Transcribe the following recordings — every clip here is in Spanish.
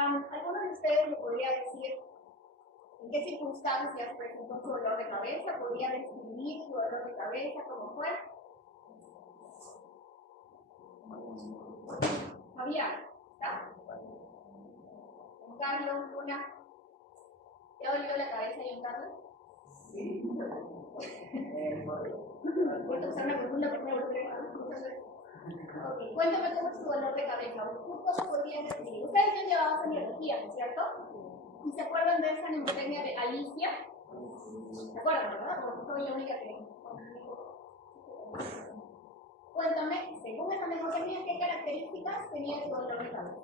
¿Alguno de ustedes me podría decir en qué circunstancias presentó su dolor de cabeza? ¿Podría describir su dolor de cabeza? ¿Cómo fue? Fabián, ¿está? Juan Carlos, Luna. ¿Te ha dolido la cabeza, Juan Carlos? Sí. Voy a usar una pregunta primero. Ok, cuéntame cómo es tu dolor de cabeza. ¿Cómo podrías describir? Ustedes ya han llevado semiología, ¿no es cierto? ¿Y se acuerdan de esa neumotecnia de Alicia? ¿Se acuerdan, verdad? Porque soy la única que... Cuéntame, según esa neumotecnia, ¿qué características tenía tu dolor de cabeza?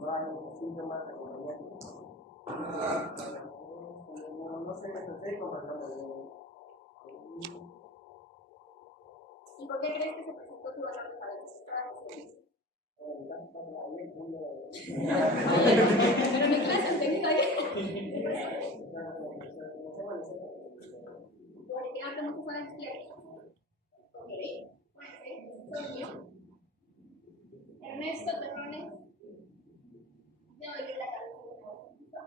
No hay síntomas de no sé, ¿Y por qué crees que se presentó tu dolor de cabeza? Pero mi clase técnica por quedarte muchas horas despierto. Ok, puede ser, soy yo. Ernesto Terrones. ¿Te duele la cabeza?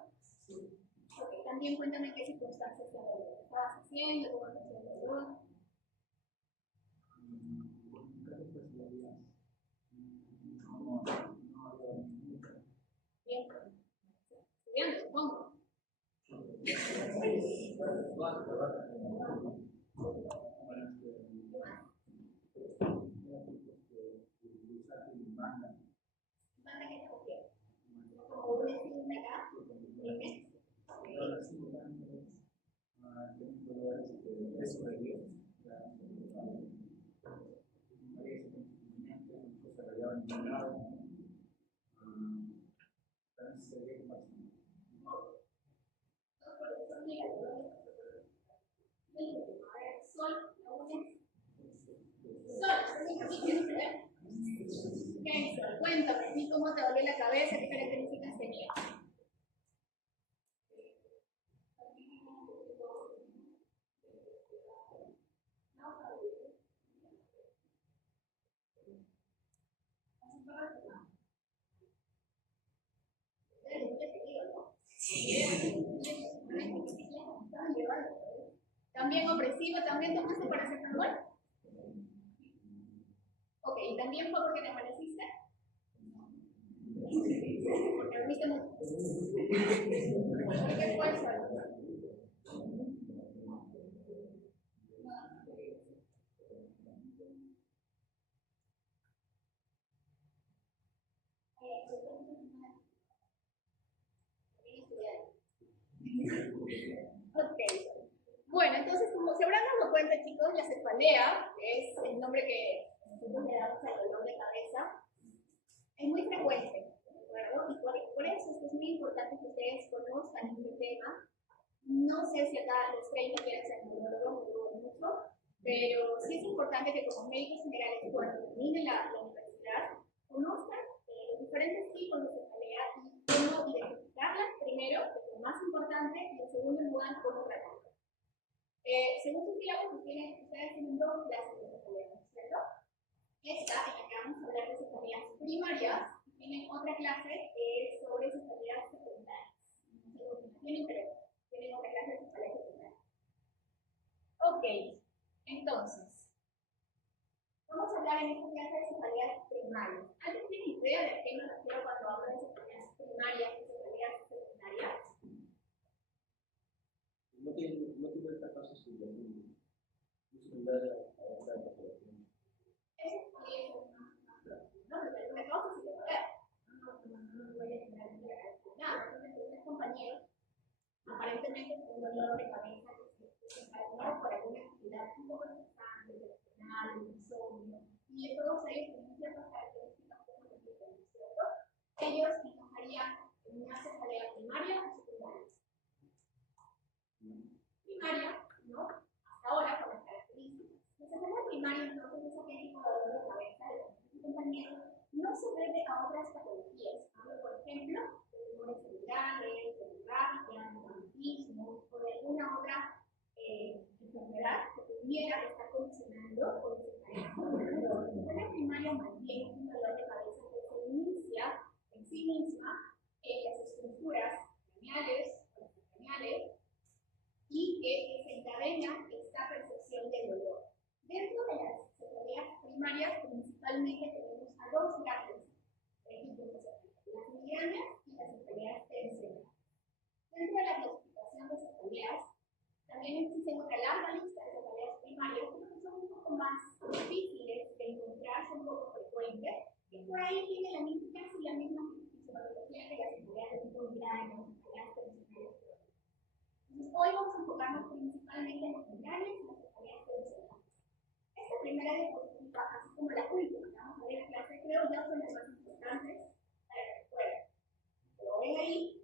Ok, también cuéntame en qué circunstancias te duele. ¿Qué estabas haciendo? ¿Cómo te hacías el dolor? Bien, estudiando, supongo. ¿Banda que te cogió? Como un estilo de acá. Cuéntame, ¿y cómo te dolió la cabeza? ¿Qué características tenía? ¿También opresiva? ¿También tomaste paracetamol? Ok, ¿y también fue porque te amaneciste? Porque dormiste mucho. ¿Por qué fue eso? Ok. Bueno, entonces, como se habrán dado cuenta, chicos, la cefalea, que es el nombre que nosotros le damos al dolor de cabeza, es muy frecuente, ¿de acuerdo? Y por eso es que es muy importante que ustedes conozcan este tema. No sé si acá los 30 quieren ser neurólogos, no dudo mucho, pero sí es importante que como médicos generales, cuando terminen la universidad, conozcan los diferentes tipos de cefalea y cómo identificarlas primero, que es lo más importante, y en segundo lugar, cómo tratarlas. Según sus diálogos, ustedes tienen dos clases de cefalea, ¿cierto? Esta, en la que vamos a hablar de cefaleas primarias, y tienen otra clase que es sobre cefaleas secundarias. No tienen, pero tienen otra clase de cefaleas secundarias. Ok, entonces, vamos a hablar en esta clase de cefaleas primarias. ¿Alguien tiene idea de a qué me refiero cuando hablo de cefaleas primarias y cefaleas secundarias? No tiene esta cosa subjetiva. No se me da a otra patología. Eso podría ser no, pero alguna cosa sí le puede. No voy a generar nada. Entonces, mis compañeros, aparentemente, con un dolor de cabeza que se desencadenó por alguna actividad un poco estresante, emocional, insomnio, y todos ellos tienen ciertas características como diferentes, ¿cierto? Ellos encajarían en una cefalea primaria o secundaria. Primaria, ¿no? Hasta ahora con las características. La cefalea primaria, entonces, es aquel tipo de dolor de cabeza de compañeros, no se debe a otras patologías, ¿no? Por ejemplo, tumores cerebrales, de rabia, de autismo o de alguna otra pudiera estar condicionando o desencadenando el dolor. La cefalea primaria más bien es un dolor de cabeza que se inicia en sí misma en las estructuras craneales o craneales y que desencadena esta percepción del dolor. Dentro de las cefaleas primarias principalmente tenemos a dos grandes tipos de cefaleas, las migrañas y las cefaleas tensionales. Dentro de la clasificación de cefaleas también existe una larga lista de cefaleas primarias, pero que son un poco más difíciles de encontrar, son poco frecuentes, y por ahí tienen casi la misma fisiopatología que las cefaleas de tipo migraña o cefaleas tensionales. Entonces, hoy vamos a enfocarnos principalmente en las migrañas y las cefaleas tensionales. Esta primera diapositiva, así como la última que vamos a ver en clase, creo yo son las más importantes para que recuerden. Como ven ahí,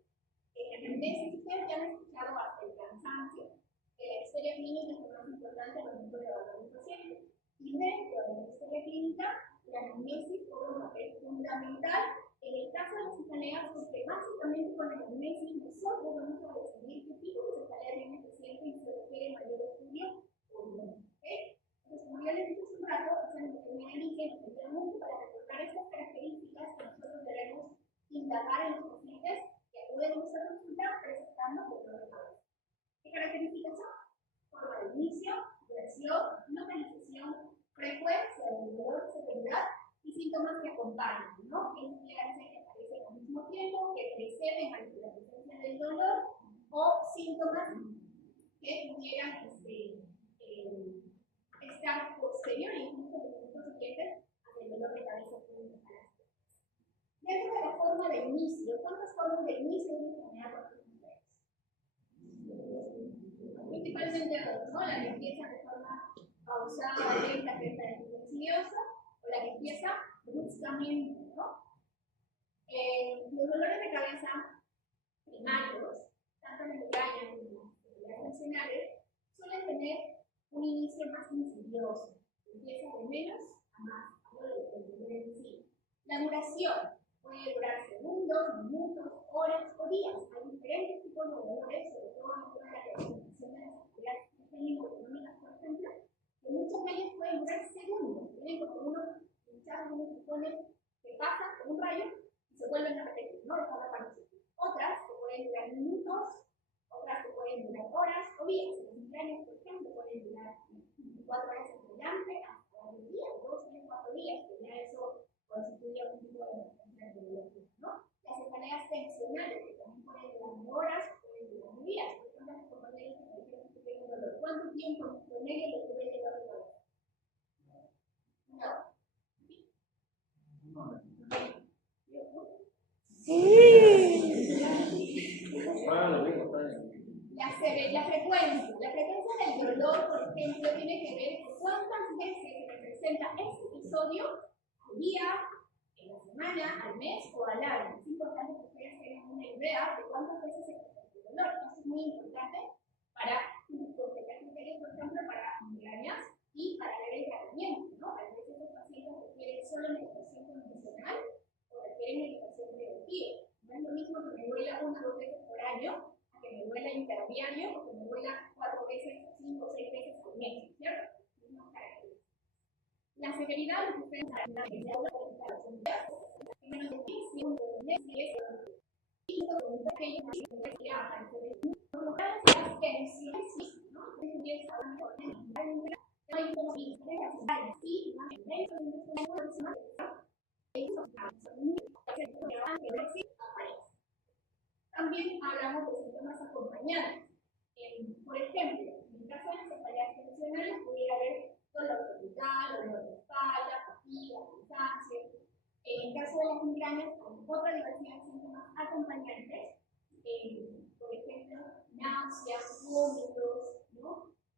en la anamnesis, ustedes ya han escuchado hasta el cansancio, que la historia clínica es lo más importante al momento de evaluar un paciente. Y dentro de la historia clínica, la anamnesis juega un papel fundamental en el caso de las cefaleas, porque básicamente con la anamnesis nosotros vamos a decidir qué tipo de cefalea tiene el paciente y se requiere mayor estudio o no. ¿Okay? Entonces, como ya les dije hace un rato, esa es la primera línea que nos ayuda mucho para recordar estas características que nosotros debemos indagar en los pacientes que acuden a nuestra consulta presentando dolor de cabeza. ¿Qué características son? Forma de inicio, duración, localización, frecuencia del dolor, severidad y síntomas que acompañan, ¿no? Que hace que aparecen al mismo tiempo, que preceden a la presencia del dolor o síntomas que pudieran estar posterior, incluso en los minutos siguientes, a el dolor de cabeza puede empezar. Dentro de la forma de inicio, ¿cuántas formas de inicio de una enfermedad conocemos? Principalmente dos, ¿no? La que empieza de forma pausada, lenta, que es insidiosa, o la que empieza bruscamente, ¿no? Los dolores de cabeza primarios, tanto en la migraña como en las tensionales, suelen tener un inicio más insidioso, empieza de menos a más, hablo del dolor en sí. La duración puede durar segundos, minutos, horas o días. Hay diferentes tipos de dolores, sobre todo en la clasificación de las actividades clínico-económicas, por ejemplo, que muchas de ellas pueden durar segundos. Tienen como unos picones que pasan con un rayo y se vuelven a repetir, ¿no? De forma parecida. Otras que pueden durar minutos, otras que pueden durar horas o días. Los migrañas, por ejemplo, pueden durar 24 horas en adelante hasta un día, 2, 3, 4 días, que ya eso constituye un tipo de emergencia neurológica, ¿no? Las cefaleas tensionales, que también pueden durar horas o pueden durar días. Por ejemplo, los compañeros que me dijeron que tienen dolor, ¿cuánto tiempo en promedio les debe llevar el dolor? No. La frecuencia del dolor, por ejemplo, tiene que ver con cuántas veces se representa este episodio al día, en la semana, al mes o al año. Es importante que ustedes tengan una idea de cuántas veces se presenta el dolor. Esto es muy importante para completar criterios, por ejemplo, para migrañas y para ver el tratamiento, ¿no? A veces los pacientes requieren solo medicación convencional o requieren medicación preventiva. No es lo mismo que me duela 1 o 2 veces por año a que me duela interdiario o que me duela 4 veces, 5 o 6 veces al mes, ¿cierto? Mismas características. La severidad de ustedes saben la que se habla de la menos de 5 meses y con aquellos que ya aparecen las tensiones, ¿no? No hay como sí, también hablamos de síntomas acompañantes. Por ejemplo, en el caso de las cefaleas tensionales pudiera haber dolor cervical, dolor de espalda, fatiga, cansancio. En el caso de las migrañas, hay otra diversidad de síntomas acompañantes. Por ejemplo, náuseas, vómitos, ¿no?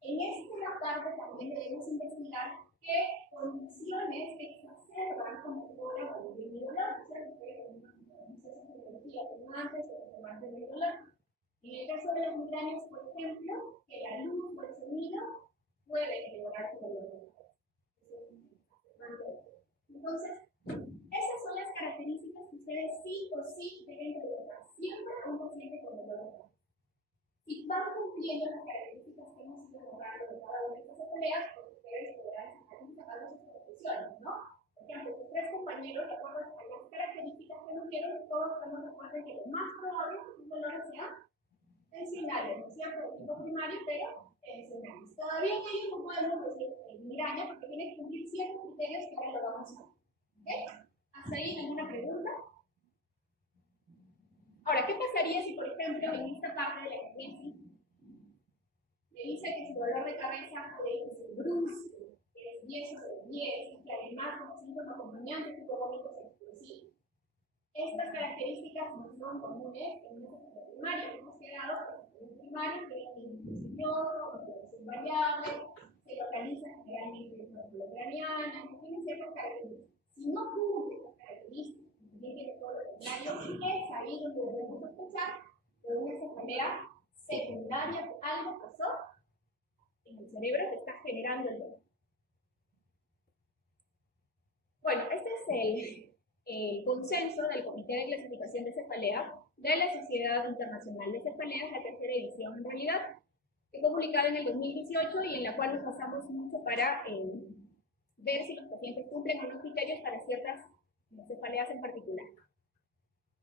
En esta parte también debemos investigar qué condiciones exacerban o mejoran el dolor, ¿cierto? Antes o antes del dolor. En el caso de las migrañas, por ejemplo, que la luz o el sonido puede empeorar tu dolor de cabeza. Entonces, esas son las características que ustedes sí o sí deben preguntar siempre a un paciente con dolor de cabeza. Si van cumpliendo las características que hemos ido nombrando de cada una de estas asambleas, pues ustedes podrán sacar sus conclusiones, ¿no? Por ejemplo, sus tres compañeros, de acuerdo a las características que nos dieron, todos estamos de acuerdo en que lo más probable es que sus dolores sean tensionales, ¿no es cierto? De tipo primario, pero tensionales. Todavía en ellos no podemos decir migraña porque tiene que cumplir ciertos criterios que ahora lo vamos a ver. ¿Ok? ¿Hasta ahí alguna pregunta? Ahora, ¿qué pasaría si, por ejemplo, en esta parte de la anamnesis me dice que su dolor de cabeza puede ser brusco, que es 10 sobre 10 y que además como síntomas acompañantes tipo vómitos explosivos? Estas características no son comunes en una secundaria primaria. Hemos quedado en un primario que es insidioso, es variable, se localiza generalmente en la zona craneana, que tiene ciertas características. Si no cumple estas características, también tiene todo lo contrario, es ahí donde debemos sospechar de una cefalea secundaria, que algo pasó en el cerebro que está generando el dolor. Bueno, este es el consenso del Comité de Clasificación de Cefalea de la Sociedad Internacional de Cefaleas, la tercera edición en realidad, que fue publicada en el 2018 y en la cual nos basamos mucho para ver si los pacientes cumplen con los criterios para ciertas cefaleas en particular.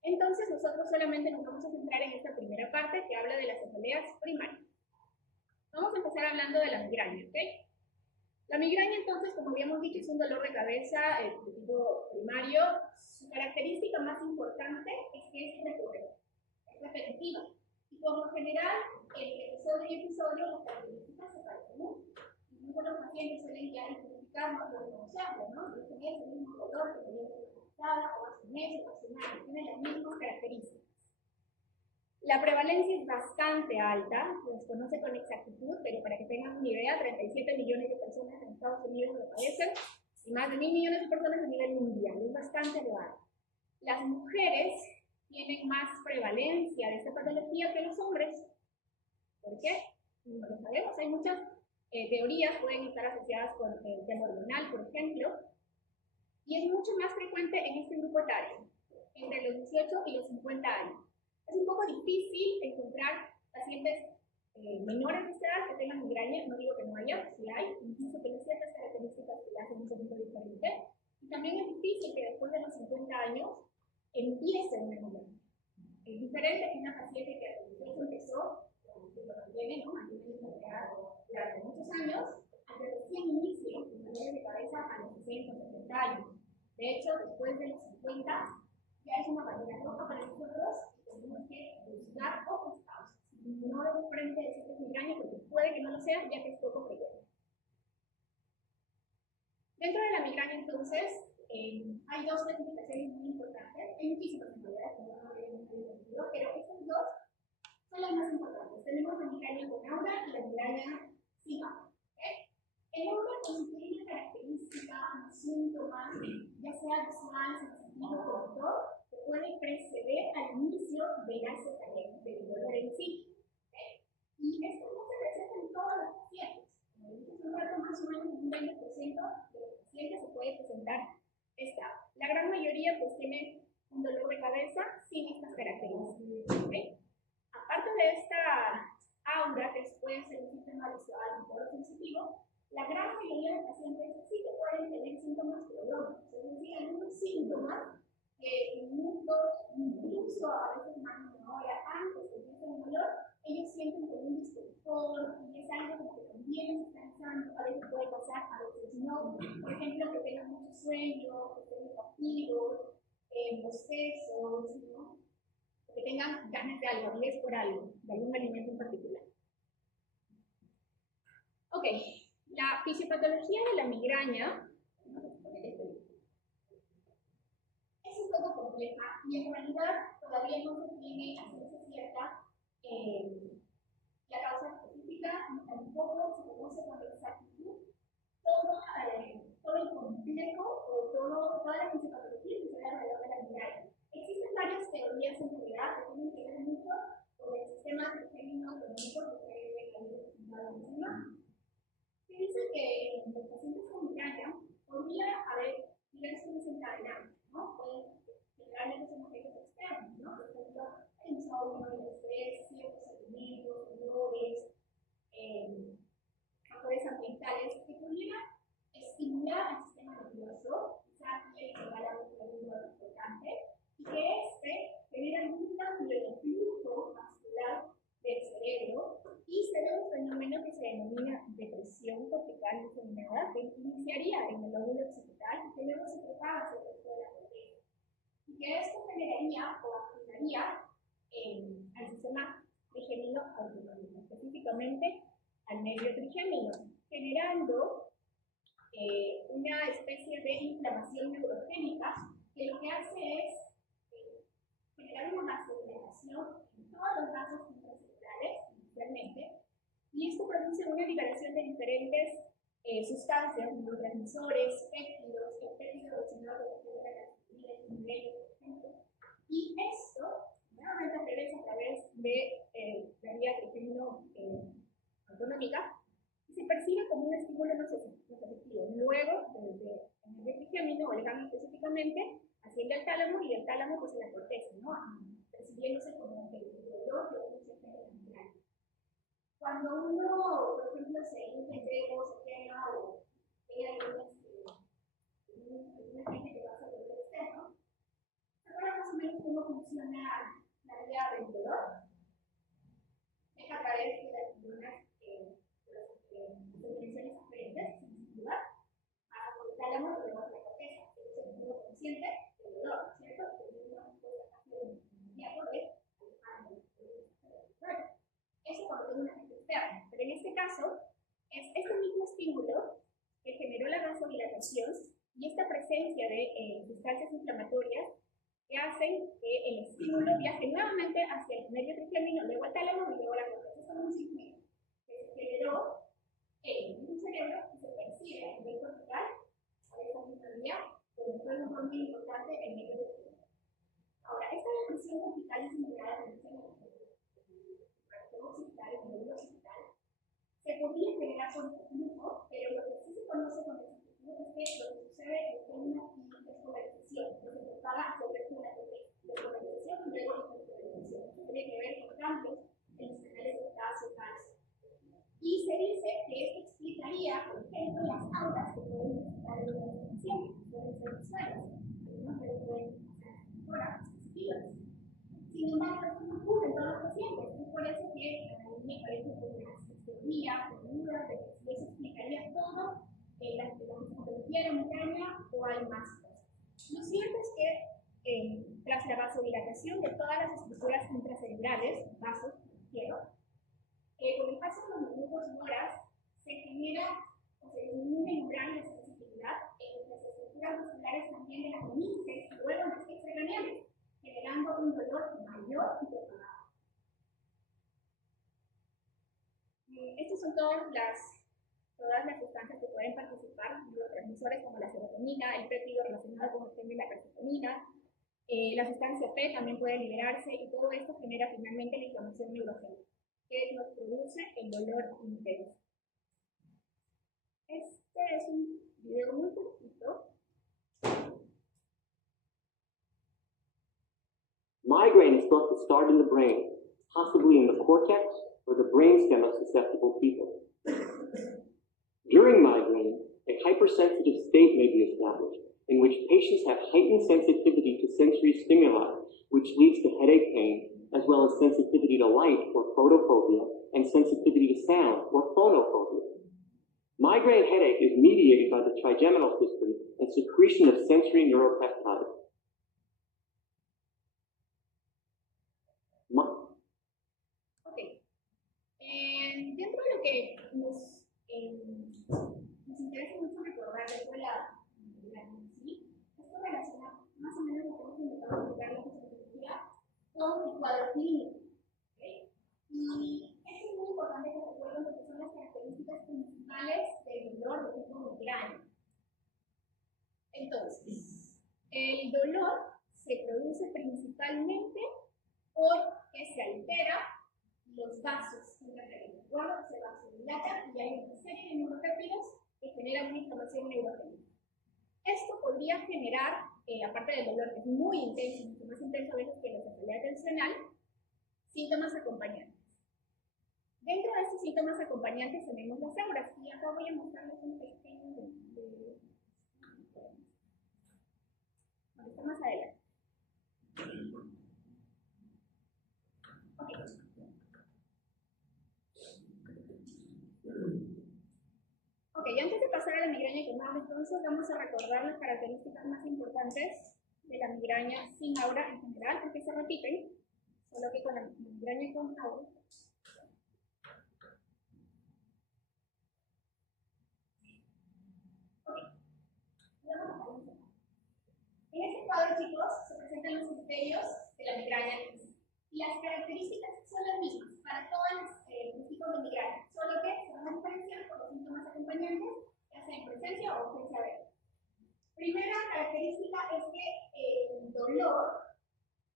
Entonces, nosotros solamente nos vamos a centrar en esta primera parte que habla de las cefaleas primarias. Vamos a empezar hablando de la migraña, ¿ok? La migraña, entonces, como habíamos dicho, es un dolor de cabeza de tipo primario. Su característica más importante es que es recurrente, es repetitiva. Y por lo general, entre episodio y episodio, las características se parecen mucho. Incluso los pacientes suelen ya identificarnos o reconocerlo, ¿no? Yo tenía ese mismo dolor que tenía la o hace un mes o hace un año, tienen las mismas características. La prevalencia es bastante alta, se desconoce con exactitud, pero para que tengan una idea, 37 millones de personas en Estados Unidos lo padecen y más de 1.000 millones de personas a nivel mundial, es bastante elevado. Las mujeres tienen más prevalencia de esta patología que los hombres. ¿Por qué? No lo sabemos, hay muchas teorías, pueden estar asociadas con el tema hormonal, por ejemplo, y es mucho más frecuente en este grupo etario, entre los 18 y los 50 años. Es un poco difícil encontrar pacientes menores de esta edad que tengan migraña, no digo que no haya, sí hay, incluso tienen ciertas características que le hacen un poquito diferente. Y también es difícil que después de los 50 años empiece una migraña. Es diferente que una paciente que a los 18 empezó, que lo mantiene, ¿no? Mantiene la enfermedad durante muchos años, hasta recién inicio con dolores de cabeza a los 60 o 70 años. De hecho, después de los 50, ya es una barrera roja para nosotros y tenemos que buscar otras causas. No de frente decir que es migraña porque puede que no lo sea, ya que es poco frecuente. Dentro de la migraña, entonces, hay dos clasificaciones muy importantes. Hay muchísimas enfermedades, pero estas dos son las más importantes. Tenemos la migraña con aura y la migraña sin aura. El aura constituye una característica, un síntoma, ya sea visual, sensitivo o motor, que puede preceder al inicio de la cefalea, del dolor en sí. Y esto no se presenta en todos los pacientes. Como dije hace un rato, más o menos un 20% de los pacientes se puede presentar esta. La gran mayoría pues tiene un dolor de cabeza sin estas características. ¿Okay? Aparte de esta aura, que puede ser un sistema visual o sensitivo, la gran mayoría de pacientes sí que pueden tener síntomas prodrómicos, es decir, algunos síntomas que incluso a veces más de una hora antes de que empiece el dolor, ellos sienten como un disconfort y es algo como que también está cansando, a veces puede pasar, a veces no. Por ejemplo, que tengan mucho sueño, que estén activos, bostezos, ¿no? Que tengan ganas de algo, avidez por algo, de algún alimento en particular. Ok, la fisiopatología de la migraña es un poco compleja y en realidad todavía no se tiene a ciencia cierta la causa específica, ni tampoco se conoce con exactitud todo el complejo o toda la fisiopatología que se ve alrededor de la migraña. Existen varias teorías en realidad que tienen que ver mucho con el sistema trigémino autonómico que ustedes ven ahí encima. Se dice que en los pacientes con migraña podría haber diversos desencadenantes, ¿no? Generalmente son efectos externos, ¿no? Por ejemplo, el insomnio, el estrés, ciertos alimentos, olores, factores ambientales fenómeno que se denomina depresión cortical diseminada, que iniciaría en el lóbulo occipital y que luego se propaga hacia el resto de la corteza. Y que esto generaría o activaría al sistema trigémino autonómico, específicamente al medio trigémino, generando una especie de inflamación neurogénica que lo que hace es generar una vasodilatación en todos los vasos intracelulares inicialmente, y esto produce una liberación de diferentes sustancias, neurotransmisores, péptidos, el péptido relacionado con la calcitonina y el nivel, por ejemplo, y esto nuevamente regresa a través de la vía trigémino autonómica y se percibe como un estímulo no efectivo. Luego, desde el trigémino, o el gamo específicamente, asciende al tálamo y el tálamo pues en la corteza, ¿no? Percibiéndose como el dolor de un sistema central. Cuando uno, por ejemplo, se hincha el dedo, se quema o tiene alguna gente que pasa por el externo, ¿se acuerdan más o menos cómo funciona la vía del dolor? Es a través de las neuronas dimensiones diferentes, sin duda, para el tálamo y luego la corteza, que es el mundo consciente del dolor, ¿cierto? Que no se puede hacer inmediato de eso cuando tengo una gente externa. Pero en este caso, es este mismo estímulo que generó la vasodilatación y esta presencia de sustancias inflamatorias que hacen que el estímulo viaje nuevamente hacia el medio trigémino, luego al tálamo y luego a la corteza. Es como un circuito que se generó en un cerebro y se percibe a nivel cortical a esta misma vía, donde fue un rol muy importante en medio del cerebro. Ahora, esta depresión cortical es integrada en el cerebro occipital, el lóbulo occipital, se podría generar por este flujo, pero lo que sí se conoce con exactitud es que lo que sucede es que hay una despolarización, que se propaga hacia el resto de la corteza, despolarización y luego despolarización. Esto tiene que ver con cambios en los canales de potasio, calcio. Y se dice que esto explicaría, por ejemplo, las auras que pueden presentar en los pacientes, que pueden ser visuales, algunos de ellos pueden ser auras positivas. Sin embargo, esto no ocurre en todos los pacientes. Es por eso que a mí me parece que las teorías, las dudas de que si eso explicaría todo la sintomatología hereditaria o hay más cosas. Lo cierto es que tras la vasodilatación de todas las estructuras intracelulares, vasos, quiero, con el paso de los minutos y horas se genera o se disminuye en gran especificidad en las estructuras musculares también de las meninges y luego en las extracraneales, generando un dolor mayor y prolongado. Estas son todas las sustancias que pueden participar, neurotransmisores como la serotonina, el péptido relacionado con el gen de la calcitonina, la sustancia P también puede liberarse y todo esto genera finalmente la inflamación neurogénica, que nos produce el dolor intenso. Este es un video muy cortito. Migraine is thought to start in the brain, possibly in the cortex or the brainstem of susceptible people. During migraine, a hypersensitive state may be established, in which patients have heightened sensitivity to sensory stimuli, which leads to headache pain, as well as sensitivity to light or photophobia, and sensitivity to sound or phonophobia. Migraine headache is mediated by the trigeminal system and secretion of sensory neuropeptides. Dentro de lo que nos interesa mucho recordar después de la sí, esto relaciona más o menos lo que hemos intentado explicar la fisiología con el cuadro clínico. ¿Okay? Y es muy importante que recuerden lo que son las características principales del dolor de tipo migraña. Entonces, el dolor se produce principalmente porque se altera los vasos intracranianos. Cuando se vasodilata y hay una serie de neuropéptidos que generan una inflamación neurogénica. Esto podría generar, aparte del dolor que es muy intenso, mucho más intenso a veces que la cefalea tensional, síntomas acompañantes. Dentro de estos síntomas acompañantes tenemos las auras, y acá voy a mostrarles un pequeño está más adelante. Okay. tiene que tomar. Entonces vamos a recordar las características más importantes de la migraña sin aura en general, porque se repiten, solo que con la migraña con aura. En este cuadro, chicos, se presentan los criterios de la migraña y las características son las mismas para todos los tipos de migraña, solo que se van a diferenciar por los síntomas acompañantes, ya sea en presencia o ausencia de él. Primera característica es que el dolor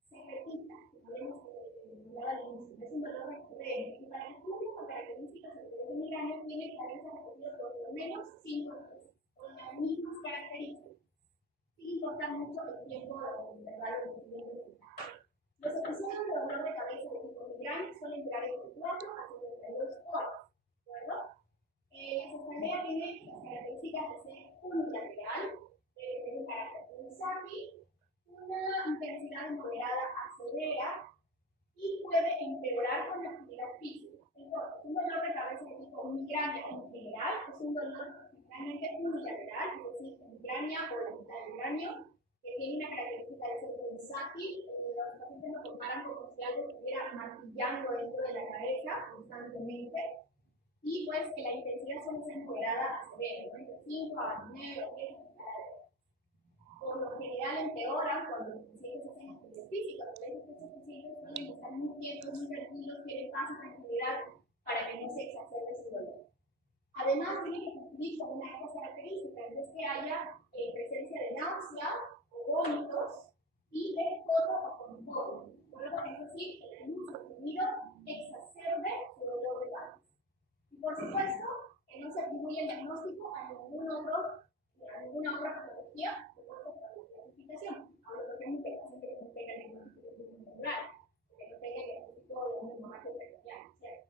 se repita, como hablamos al inicio, es un dolor recurrente y para que cumpla con características de migraña tiene que haberse repetido por lo menos 5 veces con las mismas características. Sin importar mucho el tiempo de intervalo de tiempo. Los episodios de dolor de cabeza de tipo migraña suelen durar entre 4 a 72 horas, ¿de acuerdo? La cefalea tiene las características de ser unilateral, de tener un carácter pulsátil, una intensidad moderada a severa y puede empeorar con la actividad física. Entonces, un dolor de cabeza de tipo migraña en general es un dolor generalmente unilateral, es decir, migraña o la mitad del migraño, que tiene una característica de ser pulsátil. Los pacientes lo comparan como si algo estuviera martillando dentro de la cabeza constantemente. Y pues que la intensidad suele ser moderada a severa, ¿no? Entre 5 a 9 o 10. Por lo general empeoran cuando los pacientes hacen actividad física. Por eso estos pacientes suelen estar muy quietos, muy tranquilos, quieren paz y tranquilidad para que no se exacerbe su dolor. Además, tiene que cumplir con una de estas características, es que haya presencia de náusea o vómitos y de coto o conjunto. Es decir, que la luz del sonido exacerbe su dolor de cabeza. Y por supuesto, que no se atribuye el diagnóstico a ninguna otra patología de acuerdo con la clasificación. Ahora, por ejemplo, que el paciente que no tenga el diagnóstico neural, que no tenga el diagnóstico de un hemorragia peritoneal, ¿cierto?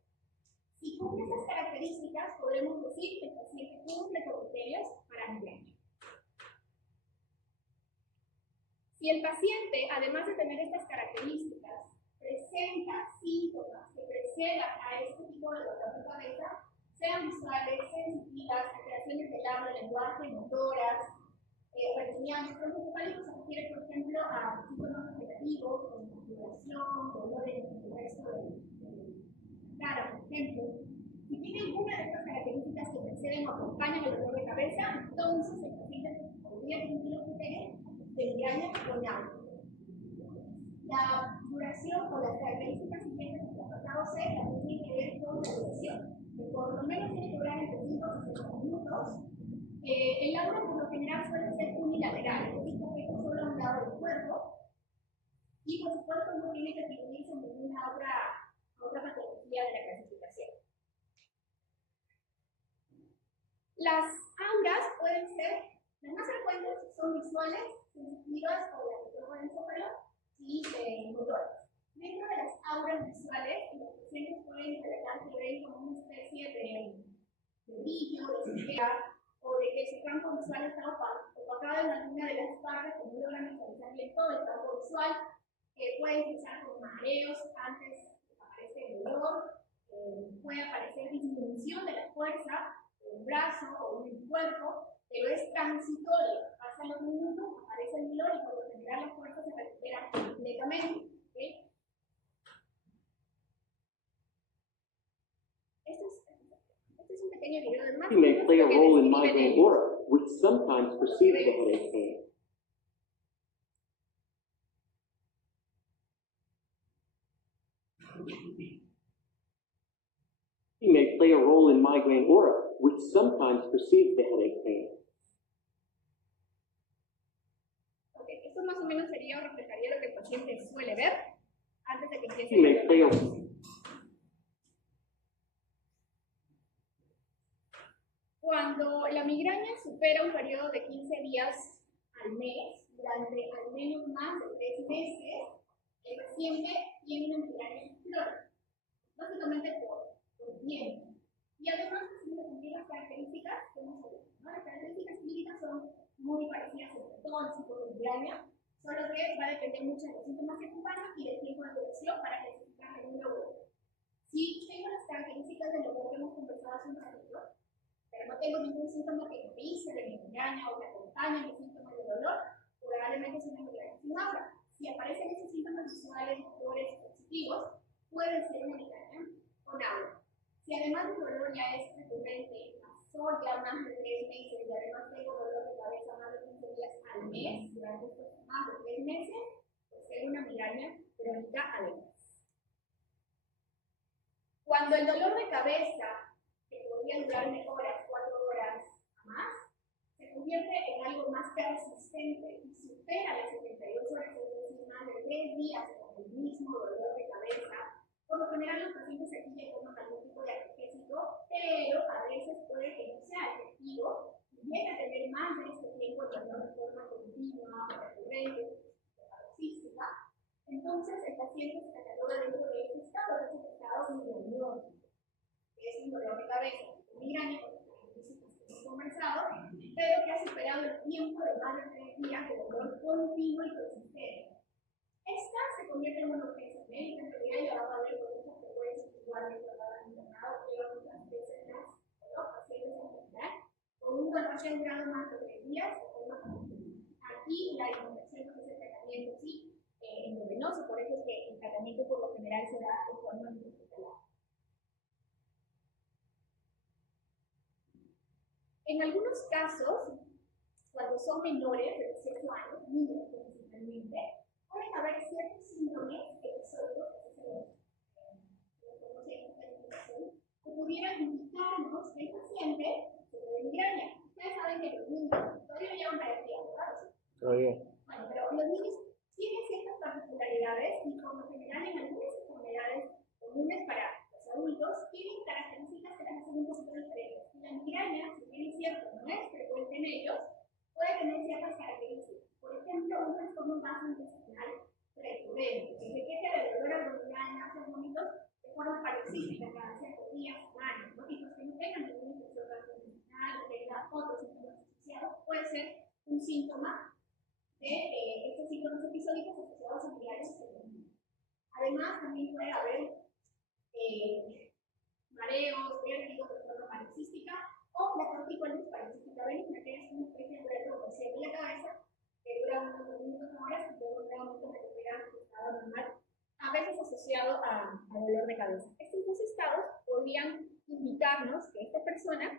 Si cumple esas características, podremos decir que el paciente cumple con criterios para migraña. Si el paciente, además de tener estas características, presenta síntomas que precedan a este tipo de dolor de cabeza, sean visuales, sensitivas, alteraciones del habla, lenguaje, motoras, retinianos, encefálicos, se refiere, por ejemplo, a síntomas vegetativos, como sudoración, dolor en el resto de cara, por ejemplo. Si tiene alguna de estas características que preceden o acompañan el dolor de cabeza, entonces el paciente podría cumplir los criterios de migraña con agua. La duración o las características siguientes del apartado C también tienen que ver con la duración, que por lo menos tiene que durar entre 5 a 60 minutos. El aura por lo general suele ser unilateral, es decir, que afecta solo a un lado del cuerpo, y por supuesto no tiene que atribuirse ninguna otra patología de la clasificación. Las auras pueden ser, las más frecuentes son visuales, sensitivas o de electroencefalo y motoras. Dentro de las auras visuales, los pacientes pueden relatar que ven como una especie de brillo, de ceguera, o de que su campo visual está opacado en alguna de las partes que no logran visualizar bien todo el campo visual, que puede empezar con mareos antes de aparecer el dolor, puede aparecer disminución de la fuerza de un brazo o del cuerpo, pero es transitorio. Pasan los minutos, aparece el dolor y por lo general la fuerza se recupera completamente. ¿Okay? Este es un pequeño video de más. It may play a role in migraine aura, which sometimes precedes the headache pain. It may play a role in migraine aura, which sometimes precedes the headache pain. Okay, esto más o menos sería o reflejaría lo que el paciente suele ver antes de que empiece It may play a Cuando la migraña supera un periodo de 15 días al mes, durante al menos más de 3 meses, el paciente tiene una migraña crónica, básicamente por tiempo. Y además, tiene que cumplir las características que hemos hablado, ¿no? Las características clínicas son muy parecidas entre todos los tipos de migraña, solo que va a depender mucho de los síntomas que acompañan y del tiempo de duración para clasificar en una u otra. Si tengo las características del dolor que hemos conversado hace un ratito, pero no tengo ningún síntoma que me caracteriza de migraña o que acompaña los síntomas de dolor, probablemente es una migraña sin aura. Si aparecen esos síntomas visuales, dolores positivos, puede ser una migraña con aura. Si además el dolor ya es recurrente, pasó ya más de 3 meses y además tengo dolor de cabeza más de 15 días al mes, durante estos más de 3 meses, puede ser una migraña crónica además. Cuando el dolor de cabeza, que podría durarme horas, 4 horas a más, se convierte en algo más persistente y supera las 72 horas, es decir, más de 3 días con el mismo dolor de cabeza. Por lo general, los pacientes aquí ya toman algún tipo de analgésico, pero a veces puede que no sea efectivo y llegue a tener más de este tiempo el dolor de forma continua, recurrente, paroxística. Entonces, el paciente se cataloga dentro de este estado migrañoso, que es un dolor de cabeza, migraña, que hemos conversado, pero que ha superado el tiempo de más de 3 días de dolor continuo y persistente. Esta se convierte en una urgencia médica, en realidad ya va a haber con mucha frecuencia, igualmente para el internado, lleva muchas veces los pacientes en general, con un dolor ya durado más de 3 días de forma continua. Aquí la inmunización es el tratamiento sí, endovenoso, por eso es que el tratamiento por lo general se da de forma intrahospitalaria. En algunos casos, cuando son menores de 18 años, niños principalmente, pueden haber ciertos síndromes episódicos que pudieran indicarnos que el paciente sufre de migraña. Ustedes saben que los niños todavía llevan garantía, ¿verdad? Todavía. Bueno, pero los niños tienen ciertas particularidades y por lo general en algunas enfermedades comunes para los adultos tienen características que las hacen un poquito diferentes. Y la migraña, si bien es cierto, no es frecuente en ellos, puede tener ciertas características. Por ejemplo, uno es como un vaso intestinal recurrente, que se queja de dolor abdominal, náuseas, vómitos de forma paroxística cada ciertos días, años, ¿no? Y los que no tengan ninguna infección gastrointestinal o tengan otros síntomas asociados, puede ser un síntoma de estos síntomas episódicos asociados a migrañas. Además, también puede haber mareos, vértigos de forma paroxística o la tortícolis paroxística benigna, que es una especie de retrogresión de la cabeza que dura unos minutos o horas y luego nuevamente recupera su estado normal, a veces asociado a dolor de cabeza. Estos dos estados podrían indicarnos que esta persona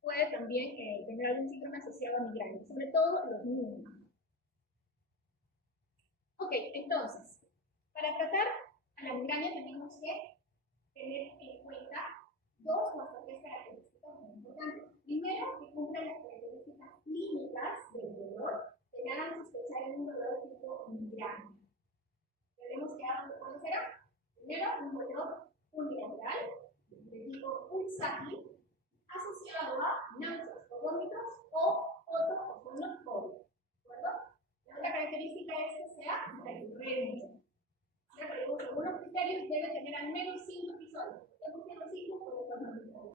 puede también tener algún síndrome asociado a migraña, sobre todo los niños. Ok, entonces, para tratar a la migraña tenemos que tener en cuenta 2 o hasta 3 características muy importantes. Primero, que cumplan las características clínicas del dolor que me hagan sospechar en un dolor tipo migraña. Tenemos que dar cuál será. Primero, un dolor unilateral de tipo pulsátil asociado a náuseas o vómitos o otro o somnofolia. ¿De acuerdo? La otra característica es que sea recurrente. Pero según los criterios debe tener al menos 5 episodios. Ya puse los 5 por el forma.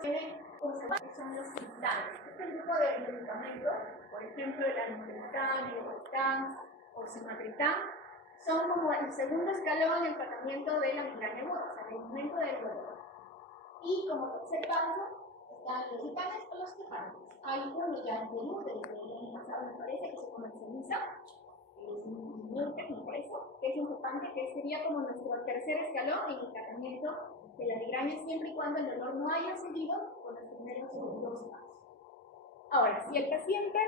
Tienen conservar son los similares. Este grupo de medicamentos, por ejemplo, el almoxaricán, el Voltaren o Semaglutide, son como el segundo escalón en el tratamiento de la migraña aguda, o sea, el aumento del dolor. Y como tercer paso están los dipanes o los tefantes. Hay uno ya en Perú, desde el año pasado me parece, que se comercializa, es un me parece, que es un tefante que sería como nuestro tercer escalón en el tratamiento de la migraña, siempre y cuando el dolor no haya seguido con los primeros 2 pasos. Ahora, si el paciente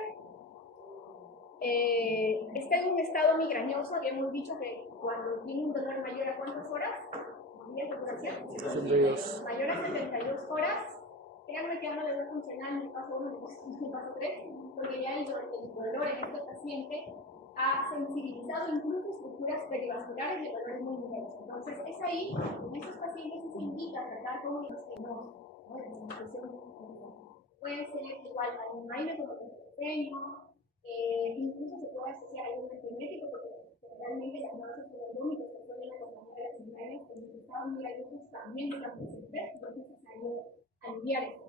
está en un estado migrañoso, habíamos dicho que cuando tiene un dolor mayor a ¿cuántas horas? 10 de duración. 72. Mayor a 72 horas, créanme que ya no le va a funcionar ni el paso 1 ni el paso 3, porque ya el dolor en este paciente ha sensibilizado incluso estructuras perivasculares y el dolor es muy intenso. Entonces, es ahí, en estos pacientes se indica tratar con los que no, puede ser igual alimaido como el ibuprofeno, Incluso se puede asociar a algún genético, porque generalmente las náuseas prodrómicas que suelen acompañar a las migrañas en los estados migrañosos también están presentes, no es necesario aliviar esto.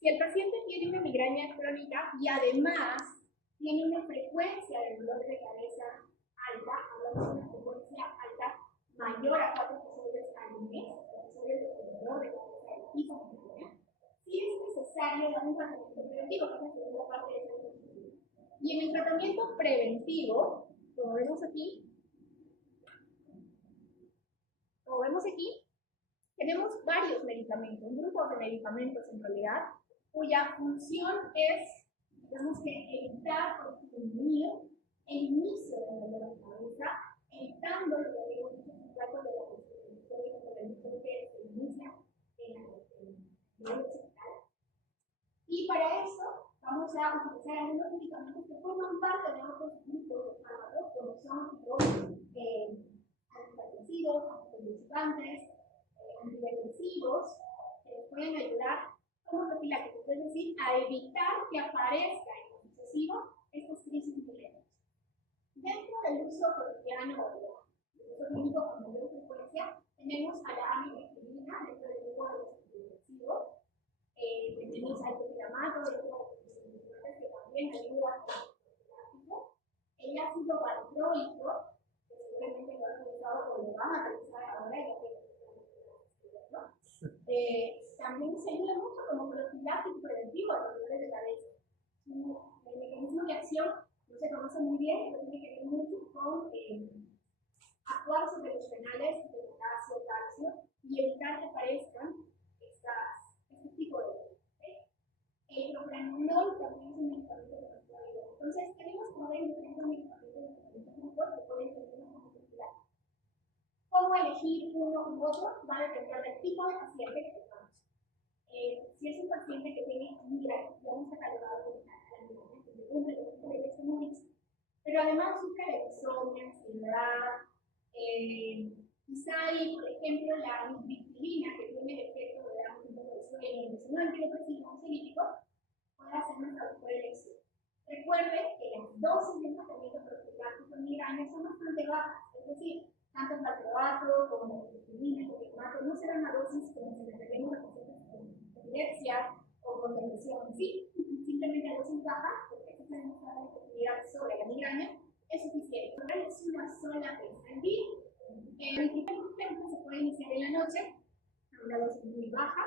Si el paciente tiene una migraña crónica y además tiene una frecuencia de dolor de cabeza alta, hablamos de una frecuencia alta mayor a 4 episodios al mes, episodios de dolor de cabeza altísimo, sí es necesario dar un tratamiento preventivo, que es la segunda parte de esta discusión. Y en el tratamiento preventivo, como vemos aquí, tenemos varios medicamentos, grupos de medicamentos en realidad, cuya función es, digamos que, evitar o prevenir el inicio del dolor de cabeza, evitando lo que habíamos dicho en el caso de la prevención que se inicia en la hospital. Y para eso vamos a utilizar algunos medicamentos que forman parte de otros grupos de fármacos, como son los antihipertensivos, anticonvulsivantes, antidepresivos, que nos pueden ayudar como profilácticos, es decir, a evitar que aparezca en lo sucesivo estas crisis milenarias. Dentro del uso cotidiano o del uso clínico con mayor frecuencia, tenemos a la amitriptilina dentro del grupo de los antidepresivos, tenemos al topiramato dentro de los antidepresivos que también ayuda con el profiláctico, el ácido valproico, que seguramente lo han utilizado o lo van a realizar ahora y también se ayuda mucho como profiláctico preventivo a los dolores de cabeza. El mecanismo de acción no se conoce muy bien, pero tiene que ver mucho con actuar sobre los canales de potasio, calcio y evitar que aparezcan este tipo de dolores. El propranolol también es un medicamento que nos puede ayudar. Entonces, tenemos como ven diferentes medicamentos de diferentes grupos que pueden tener una profiláctica. Cómo elegir uno u otro va a depender del tipo de paciente que tengamos. Si es un paciente que tiene migraña, vamos a catalogar la migraña, que cumple los criterios que hemos visto, pero además sufre de insomnio, ansiedad, quizá hay, por ejemplo, la amitriptilina, que tiene el efecto de dar un poco de sueño, es un antidepresivo ansiolítico, puede ser nuestra mejor elección. Recuerde que las dosis de un tratamiento profiláctico en migraña son bastante bajas, es decir, tanto el valproato como la amitriptilina, el topiramato, no serán una dosis como se le daríamos a pacientes con epilepsia o con depresión en sí, simplemente a dosis bajas, porque esto se demuestra la efectividad sobre la migraña, es suficiente. Pero es una sola vez al día. El tratamiento se puede iniciar en la noche a una dosis muy baja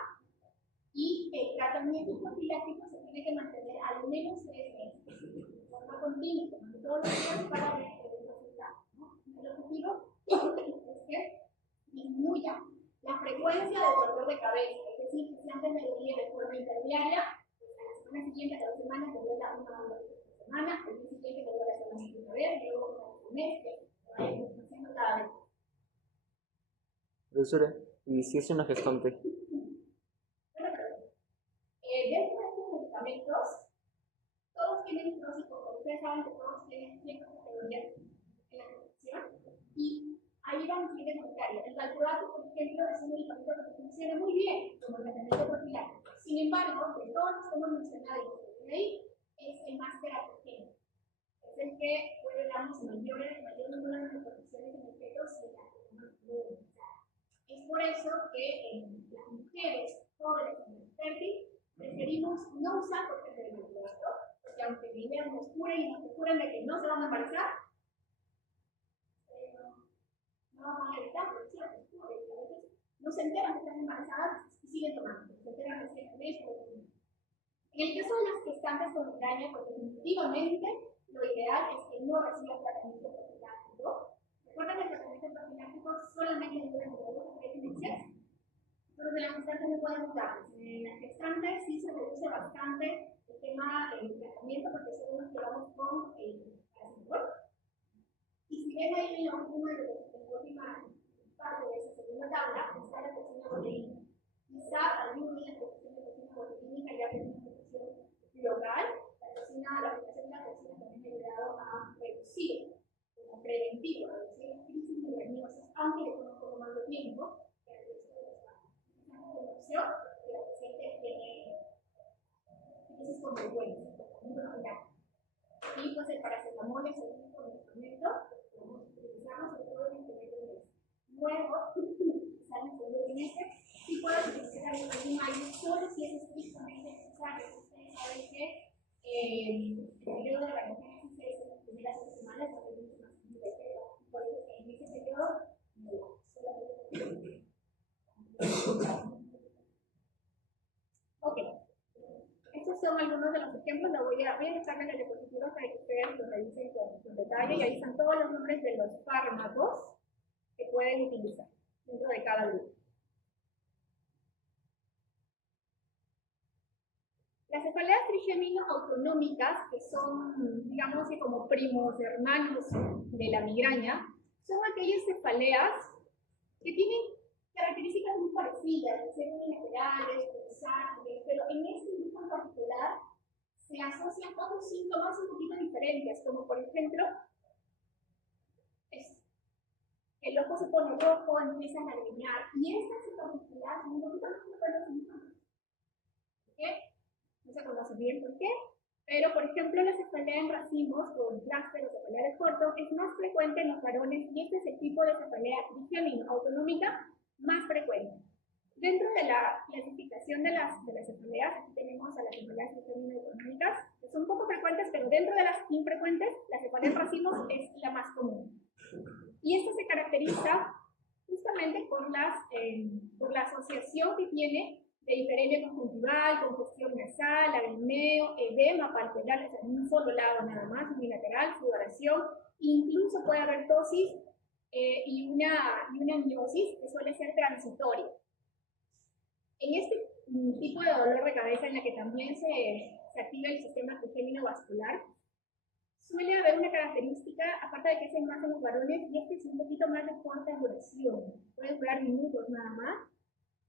y el tratamiento profiláctico se tiene que mantener al menos 3 meses, de forma continua, tomando todos los días para ver el resultado. El objetivo es que disminuya la frecuencia del dolor de cabeza, es decir, que si antes me dolía de forma interdiaria, pues a la semana siguiente, a 2 semanas, me duele una vez por semana, al día siguiente me duele solamente una vez, luego una vez por mes, que vaya haciendo cada vez. Profesora, ¿y si es una gestante? Bueno, dentro de estos medicamentos, todos tienen pros y contras. Ustedes saben que todos tienen ciertas categorías en la prescripción y ahí va mi siguiente comentario. El valproato, por ejemplo, es un medicamento que funciona muy bien como tratamiento profiláctico. Sin embargo, de todos los que hemos mencionado y que ahí, es el más teratogénico. Es el que puede darnos mayor número de reproducciones en el feto si la tomamos muy. Es por eso que en las mujeres jóvenes con fértil preferimos no usar por ejemplo el valproato, porque aunque mi idea nos curen y nos procuran de que no se van a embarazar, no van a evitar, por cierto, a veces no se enteran que están embarazadas y siguen tomando, se enteran recién en eso. En el caso de las gestantes con migraña, pues definitivamente lo ideal es que no reciban tratamiento profiláctico. Recuerden que el tratamiento profiláctico solamente dura entre 2 a 3 meses, pero de las gestantes no pueden usarlos. En las gestantes sí se reduce bastante el tema del tratamiento porque solo nos quedamos con el paracetamol. Y si ven ahí en la última parte de esa segunda tabla, está la toxina botulínica. Quizá algunos de la toxina botulínica ya tienen una protección local. La aplicación de la toxina también ha ayudado a reducir, como preventivo, a reducir las crisis migrañosas, aunque le toma un poco más de tiempo que el resto de los casos. Esta es una opción que la paciente tiene crisis con frecuencia, el periodo de organogénesis es las primeras 8 semanas, donde hay mucho más efecto. Por eso en ese periodo, no, solamente. Ok. Estos son algunos de los ejemplos. Lo voy a dejar en la diapositiva para que ustedes lo revisen con detalle. Y ahí están todos los nombres de los fármacos que pueden utilizar dentro de cada grupo. Las cefaleas trigémino-autonómicas, que son, digamos así, como primos hermanos de la migraña, son aquellas cefaleas que tienen características muy parecidas, de ser unilaterales, pulsantes, pero en este grupo en particular se asocian otros síntomas un poquito diferentes, como por ejemplo, el ojo se pone rojo, empieza a lagrimear, y estas en particular son un poquito más frecuentes. ¿Por qué? No se conoce bien por qué, pero por ejemplo la cefalea en racimos con clúster o cefalea de Horton es más frecuente en los varones y este es el tipo de cefalea trigémino-autonómica más frecuente. Dentro de la clasificación de las cefaleas, aquí tenemos a las cefaleas trigémino-autonómicas, que son poco frecuentes, pero dentro de las infrecuentes, la cefalea en racimos es la más común. Y esta se caracteriza justamente por la asociación que tiene de hiperemia conjuntival, congestión nasal, lagrimeo, edema palpebral, o sea, en un solo lado nada más, unilateral, sudoración, incluso puede haber tosis y una miosis que suele ser transitoria. En este tipo de dolor de cabeza en la que también se activa el sistema trigémino vascular, suele haber una característica, aparte de que es más en los varones, y es un poquito más de corta duración, puede durar minutos nada más.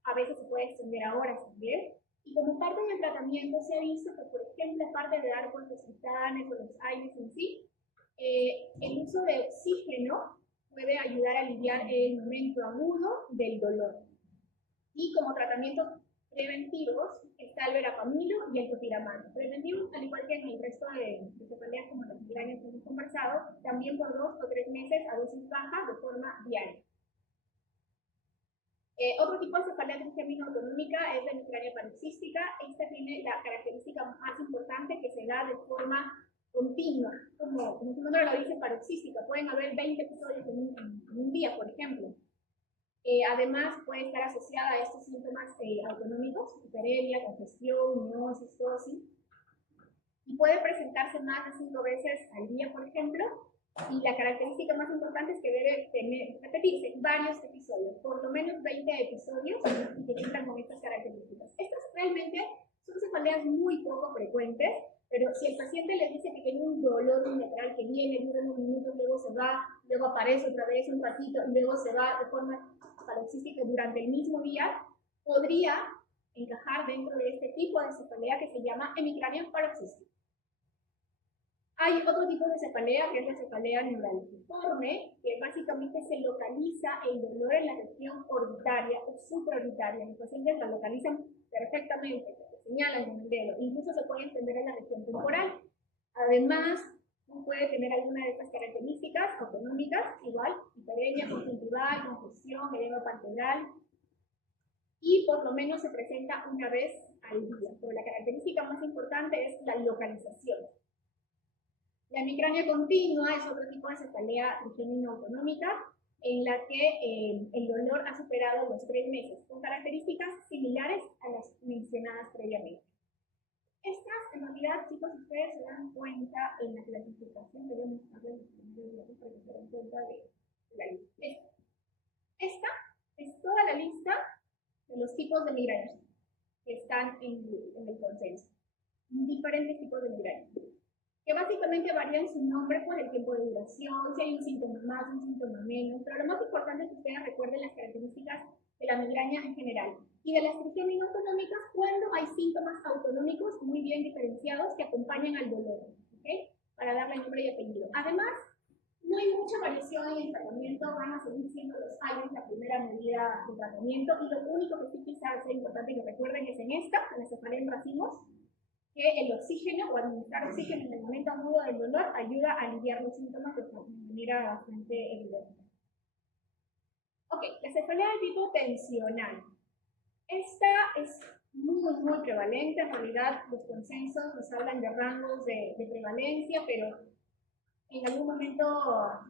A veces se puede extender a horas también. Y como parte del tratamiento se ha visto que, por ejemplo, aparte de dar con los titanes o los aires en sí, el uso de oxígeno puede ayudar a aliviar el momento agudo del dolor. Y como tratamientos preventivos está el verapamilo y el topiramate. Preventivos, al igual que en el resto de cefaleas como las migrañas que hemos conversado, también por 2 o 3 meses a dosis bajas de forma diaria. Otro tipo de cefalea trigémino-autonómica es la migraña paroxística. Esta tiene la característica más importante que se da de forma continua, como su nombre lo dice, paroxística. Pueden haber 20 episodios en un día, por ejemplo. Además, puede estar asociada a estos síntomas autonómicos, hiperemia, congestión, miosis, tosis. Y puede presentarse más de 5 veces al día, por ejemplo. Y la característica más importante es que debe repetirse varios episodios, por lo menos 20 episodios, y que cuentan con estas características. Estas realmente son cefaleas muy poco frecuentes, pero si el paciente les dice que tiene un dolor unilateral que viene, dura unos minutos, luego se va, luego aparece otra vez un ratito y luego se va de forma paroxística durante el mismo día, podría encajar dentro de este tipo de cefalea que se llama hemicrania paroxística. Hay otro tipo de cefalea, que es la cefalea neuralgiforme, que básicamente se localiza el dolor en la región orbitaria o supraorbitaria. Los pacientes la localizan perfectamente, se señalan con el dedo, incluso se puede entender en la región temporal. Además, puede tener alguna de estas características autonómicas, igual, hiperemia conjuntival, congestión, edema palpebral, y por lo menos se presenta una vez al día. Pero la característica más importante es la localización. La hemicrania continua es otro tipo de cefalea trigémino-autonómica en la que el dolor ha superado los 3 meses, con características similares a las mencionadas previamente. Estas, en realidad, chicos, ustedes se dan cuenta en la clasificación, voy a mostrarles los primeros diagramas para que se den cuenta de la lista. Esta es toda la lista de los tipos de migraña que están en el consenso. Diferentes tipos de migraña, que básicamente varían su nombre por el tiempo de duración, si hay un síntoma más, un síntoma menos, pero lo más importante es que ustedes recuerden las características de la migraña en general y de las trigémino-autonómicas cuando hay síntomas autonómicos muy bien diferenciados que acompañan al dolor, ¿okay? Para darle nombre y apellido. Además, no hay mucha variación en el tratamiento, van a seguir siendo los aires la primera medida de tratamiento y lo único que sí quizás sea importante que recuerden es en la cefalea en racimos, que el oxígeno o administrar oxígeno en el momento agudo del dolor ayuda a aliviar los síntomas de manera bastante evidente. Ok, la cefalea de tipo tensional. Esta es muy prevalente. En realidad, los consensos nos hablan de rangos de prevalencia, pero en algún momento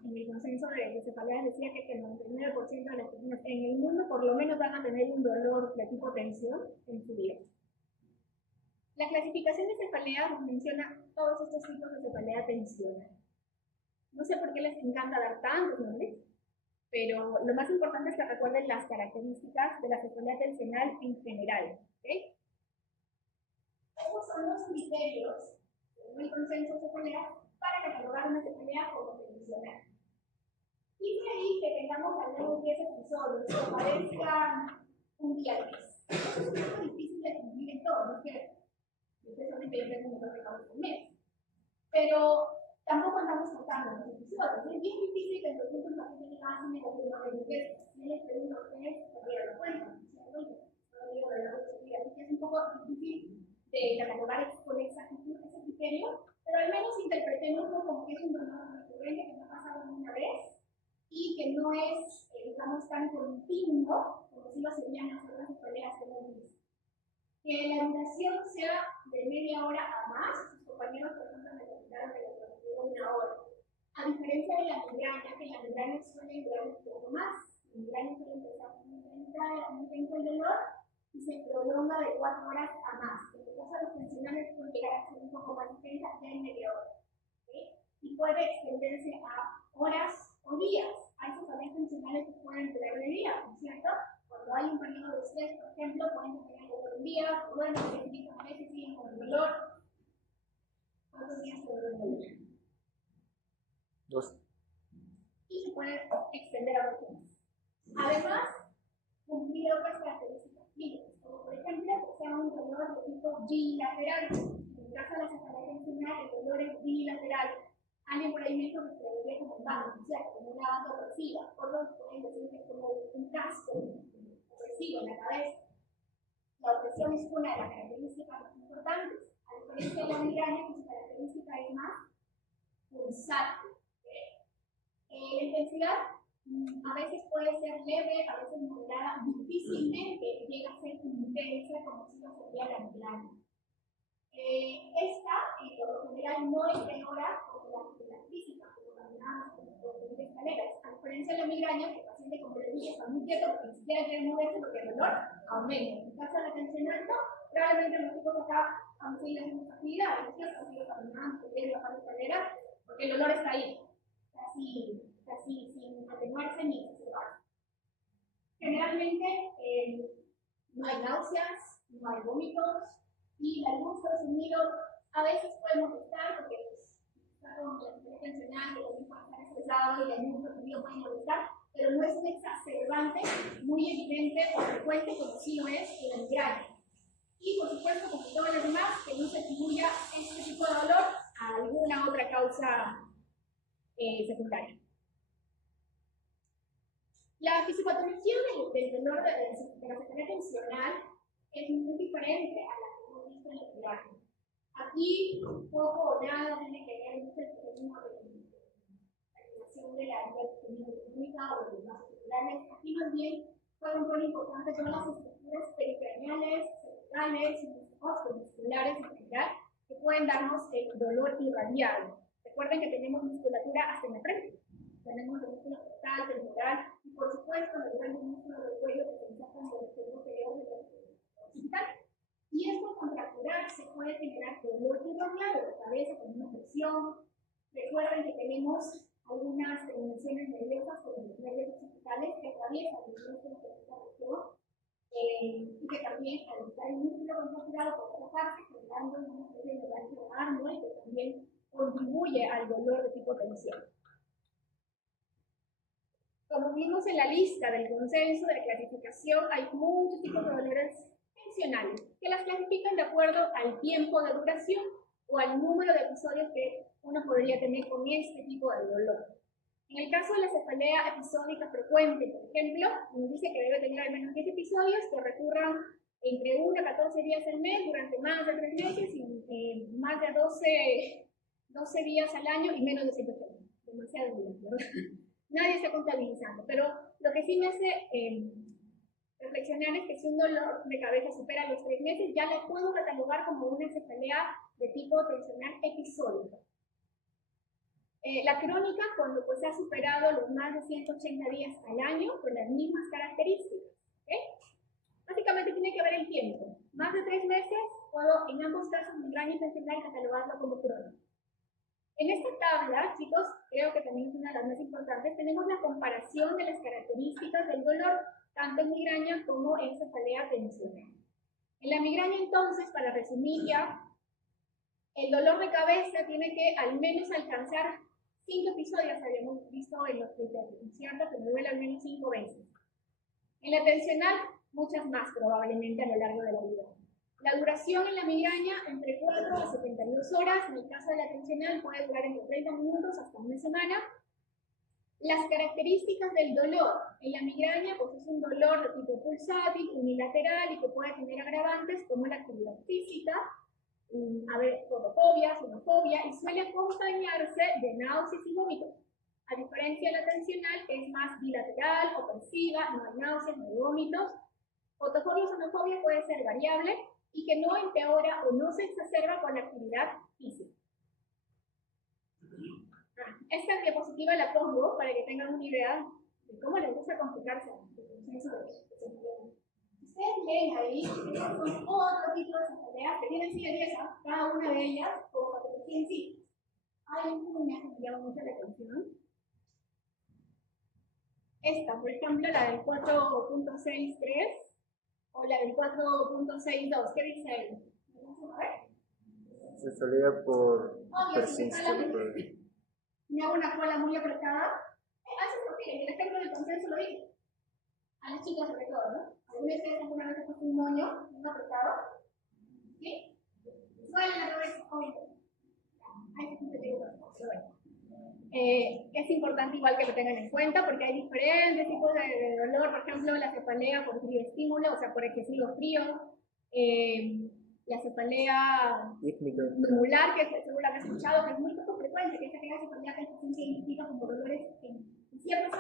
en el consenso de cefaleas decía que el 99% de las personas en el mundo por lo menos van a tener un dolor de tipo tensión en su vida. La clasificación de cefalea nos menciona todos estos tipos de cefalea tensional. No sé por qué les encanta dar tantos nombres, pero lo más importante es que recuerden las características de la cefalea tensional en general. ¿Okay? Esos son los criterios del consenso cefalea para catalogar una cefalea como tensional. Y de ahí que tengamos al menos 10 episodios que parezcan un diálisis. Eso es un poco difícil de cumplir en todo, ¿no es cierto? Especialmente yo tengo un montón de casos al mes. Pero tampoco andamos contando los episodios. Es bien difícil que los puntos la gente diga, me voy a decir, si les pregunto a ustedes, también lo cuentan. No digo de la posibilidad, así que es un poco difícil de catalogar con exactitud ese criterio, pero al menos interpretémoslo como que es un dolor recurrente que no ha pasado una vez y que no es, digamos, tan continuo como si lo serían las otras peleas que hemos visto. Que la duración sea de media hora a más. Sus compañeros, por ejemplo, me comentaron que la duración de 1 hora. A diferencia de la migraña, que la migraña suele durar un poco más. La migraña suele empezar muy lento el dolor y se prolonga de 4 horas a más. En el caso de los tensionales puede llegar a ser un poco más intensa, ya en media hora. ¿Okay? Y puede extenderse a horas o días. Hay cefaleas tensionales que pueden durar de día, ¿no es cierto? Cuando hay un periodo de estrés, por ejemplo, pueden tener el dolor un día, bueno, a veces siguen con el dolor. ¿Cuántos días se duele el dolor? 2. Y se puede extender a otros días. Además, cumplir otras características clínicas, como por ejemplo, que sea un dolor de tipo bilateral. En el caso de la cefalea tensional, el dolor es bilateral. Alguien por ahí me dijo que se debería como un bando, ¿cierto? Como una banda opresiva. Otros pueden decir que es como un casco opresivo en la cabeza. La opresión es una de las características más importantes. A diferencia de la migraña, que su característica es más pulsante. La intensidad a veces puede ser leve, a veces moderada, difícilmente llega a ser intensa como si lo sería la migraña. Esta, por lo general, no empeora como la física, como caminamos, como subir escaleras. A diferencia de la migraña, que el paciente, como le dije, está muy quieto porque ni siquiera quiere moverse porque el dolor aumenta. En caso de la tensional, no. Probablemente los chicos acá vamos a seguir haciendo actividades, ¿no es cierto? Vamos a seguir caminando, seguir bajando escaleras, porque el dolor está ahí, casi sin atenuarse ni exacerbarse. Generalmente no hay náuseas, no hay vómitos, y la luz o el sonido a veces puede molestar porque está con la tensión tensional, que también puede estar estresado y la luz o el sonido puede molestar, pero no es un exacerbante muy evidente o frecuente como sí lo es en la migraña. Y por supuesto, como todos los demás, que no se atribuya este tipo de dolor a alguna otra causa secundaria. La fisiopatología del dolor de la cefalea tensional es muy diferente a la que hemos visto en la migraña. Aquí poco o nada tiene que ver mucho el término de la activación de la vía económica o de los vasos celulares. Aquí más bien fue un rol importante son las estructuras pericraneales, cerebrales y musculares en general que pueden darnos el dolor irradiado. Recuerden que tenemos musculatura hasta en la frente. Tenemos el músculo frontal, temporal y por supuesto el gran músculo del cuello que se enfoca en el extremo superior del occipital. Y esto al contracturarse puede generar dolor irradiado de la cabeza con una presión. Recuerden que tenemos algunas terminaciones nerviosas como los nervios occipitales que atraviesan el músculo de esta región y que también al estar el músculo contracturado por otra parte generando una especie de neuralgia arnold que también contribuye al dolor de tipo tensión. Como vimos en la lista del consenso de la clasificación, hay muchos tipos de dolores tensionales que las clasifican de acuerdo al tiempo de duración o al número de episodios que uno podría tener con este tipo de dolor. En el caso de la cefalea episódica frecuente, por ejemplo, nos dice que debe tener al menos 10 episodios que recurran entre 1 a 14 días al mes durante más de 3 meses y más de 12 días al año y menos de 180. Demasiado días, ¿verdad? Nadie está contabilizando, pero lo que sí me hace reflexionar es que si un dolor de cabeza supera los 3 meses, ya lo puedo catalogar como una cefalea de tipo tensional episódico. La crónica, cuando pues ha superado los más de 180 días al año, con las mismas características. ¿Okay? Básicamente tiene que ver el tiempo. Más de 3 meses, puedo en ambos casos migraña tensional catalogarlo como crónico. En esta tabla, chicos, creo que también es una de las más importantes, tenemos la comparación de las características del dolor, tanto en migraña como en cefalea tensional. En la migraña, entonces, para resumir ya, el dolor de cabeza tiene que al menos alcanzar 5 episodios, habíamos visto en los criterios, ¿cierto? Que me duele al menos 5 veces. En la tensional, muchas más probablemente a lo largo de la vida. La duración en la migraña, entre 4 a 72 horas, en el caso de la tensional puede durar entre 30 minutos hasta una semana. Las características del dolor en la migraña, pues es un dolor de tipo pulsátil, unilateral y que puede tener agravantes como la actividad física, fotofobia, sonofobia, y suele acompañarse de náuseas y vómitos. A diferencia de la tensional, que es más bilateral, opresiva, no hay náuseas, no hay vómitos. Fotofobia o sonofobia puede ser variable y que no empeora o no se exacerba con la actividad física. Esta diapositiva la pongo para que tengan una idea de cómo les gusta complicarse el proceso de sentimiento. Ustedes leen ahí, son otro tipo de cefaleas que tienen silla cada una de ellas, como patología en sí. Hay una que me llama mucho la atención. Esta, por ejemplo, la del 4.63 o la del 4.62, ¿qué dice ahí? ¿Vamos a ver? Cefalea por persistencia. Me hago una cola muy apretada. Haces lo que el ejemplo del consenso lo dice. A las chicas sobre todo, ¿no? Algunos de ustedes alguna vez puesto un moño, muy apretado. ¿Sí? Suele la cabeza, obviamente. Ahí sí te digo, pero bueno. Es importante igual que lo tengan en cuenta porque hay diferentes tipos de dolor, por ejemplo la cefalea por frío estímulo, o sea por excesivo frío, la cefalea nubular, que seguro la han escuchado, que es muy poco frecuente, que es aquella cefalea que se identifica como dolores en ciertas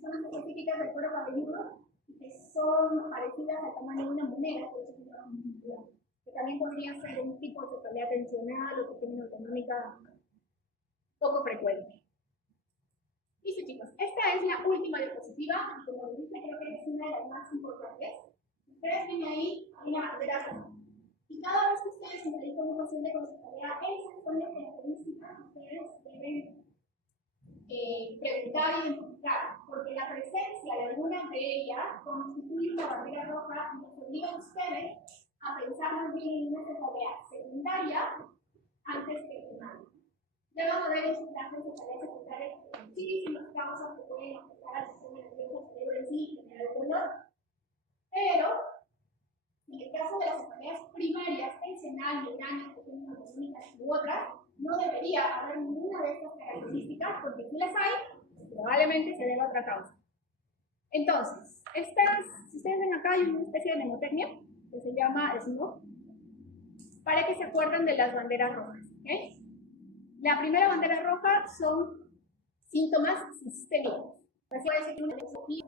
zonas específicas del cuero cabelludo que son parecidas al tamaño de una moneda, por eso se llama nubular, que también podría ser un tipo de cefalea tensional o que tiene una autonómica poco frecuente. Listo, chicos, esta es la última diapositiva y como les dije, creo que es una de las más importantes. Ustedes ven ahí, hay una bandera roja. Y cada vez que ustedes entrevistan un paciente con cefalea, esas son las características que ustedes deben preguntar y identificar, porque la presencia de alguna de ellas constituye una bandera roja y nos obliga a ustedes a pensar más bien en una cefalea secundaria antes que primaria. Luego de ver esos casos de cefalea secundaria, muchísimas causas que pueden afectar al sistema nervioso, al cerebro en sí y generar dolor. Pero, en el caso de las cefaleas primarias, tensional, migraña, que tienen autonómicas u otras, no debería haber ninguna de estas características, porque si las hay, probablemente se deba a otra causa. Entonces, si ustedes ven acá, hay una especie de mnemotecnia que se llama SNOP, para que se acuerden de las banderas rojas. ¿Okay? La primera bandera roja son síntomas sistémicos. Puede ser una desofía,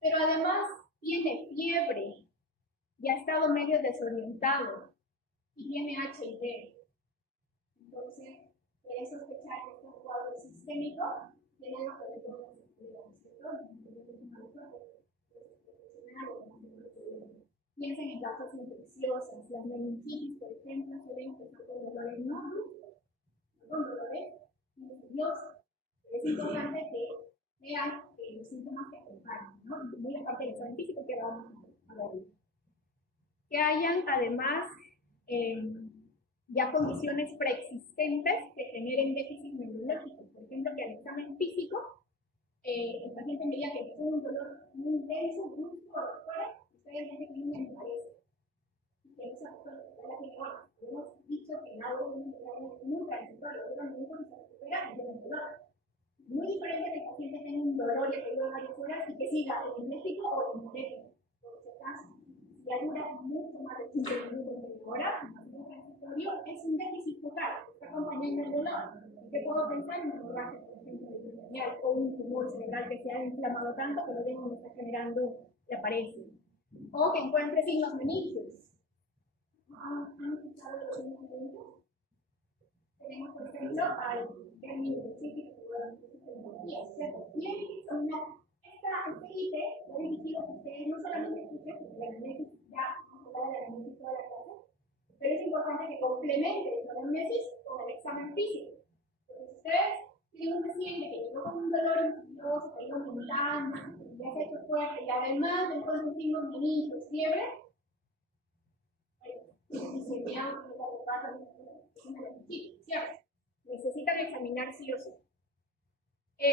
pero además tiene fiebre y ha estado medio desorientado y tiene HIV. Entonces, debe sospechar que este cuadro sistémico tiene lo que le podemos Piensen en causas infecciosas, las meningitis, por ejemplo, suelen empezar con dolores no bruscos, con dolores nerviosos. Es importante que vean los síntomas que acompañan, ¿no? Muy aparte del examen físico que vamos a ver. Que hayan además ya condiciones preexistentes que generen déficit neurológico. Por ejemplo, que al examen físico el paciente me diga que fue un dolor muy intenso, brusco, fuera, ustedes ven que no me parece. Que no se recupera la tiene ahora. Hemos dicho que algo es muy transitorio, dura un minuto y se recupera y tiene dolor. Muy diferente que el paciente tenga un dolor y que dura varias horas y que siga el endémico o el endémico. Por ese caso, si ya dura mucho más de 15 minutos, media hora, un transitorio es un déficit focal, está acompañando el dolor. ¿Qué puedo pensar en un hemorragia, por ejemplo, de cerebral o un tumor cerebral que se ha inflamado tanto que luego no está generando la paresia. O que encuentre signos meningios. ¿Han escuchado de los signos meningios? Tenemos, por ejemplo, al término específico y esta élite lo he dirigido que ustedes no solamente escuchen, porque la anamnesis ya vamos a hablar de la anamnesis toda la clase, pero es importante que complementen la anamnesis con el examen físico. Porque si ustedes tienen un paciente que llegó con un dolor insidioso, que ha ido aumentando, ya se ha hecho fuerte, y además de un signo de meningios, fiebre, y se me ha ¿cierto? Necesitan examinar sí o sí.